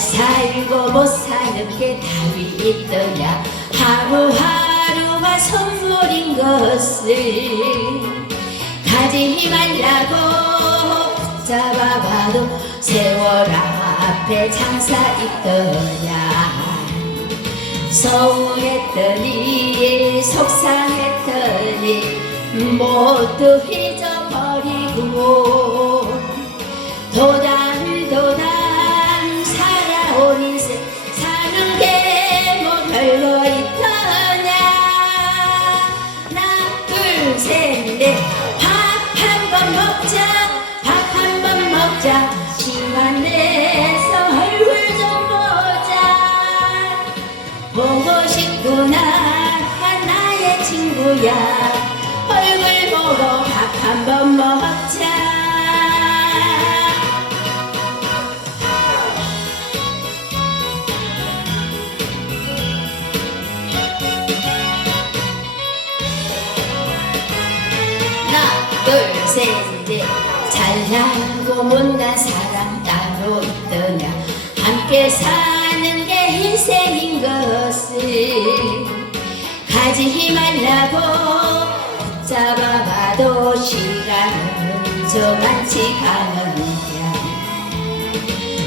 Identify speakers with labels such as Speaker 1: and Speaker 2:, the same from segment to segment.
Speaker 1: 살고 못 사는 게 답이 있더냐? 하루하루가 선물인 것을 가지 말라고 붙잡아봐도 세월 앞에 장사 있더냐? 서운했더니 속상했더니 모두 잊 친구야. 얼굴 보고 밥 한 번 먹자. 하나 둘셋넷. 잘나고 못난 사람 따로 있더냐. 함께 사 가지 말라고 붙잡아봐도 시간은 저만치가 않냐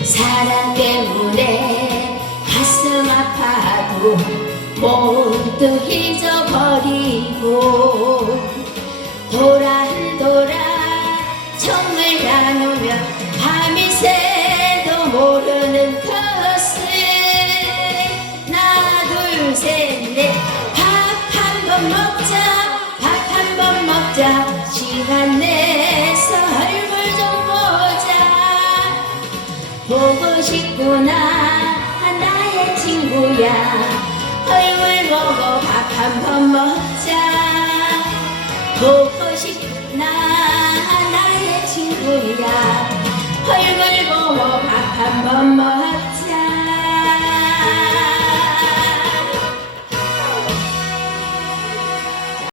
Speaker 1: 사랑 때문에 가슴 아파도 모두 잊어버리고 돌아 정을 나누며 밤이 새도 모르는 것을. 하나 둘셋넷 싶구나. 나의 친구야. 허임을 먹어 밥 한 번 먹자. 보고 싶구나. 나의 친구야. 허임을 먹어 밥 한 번 먹자.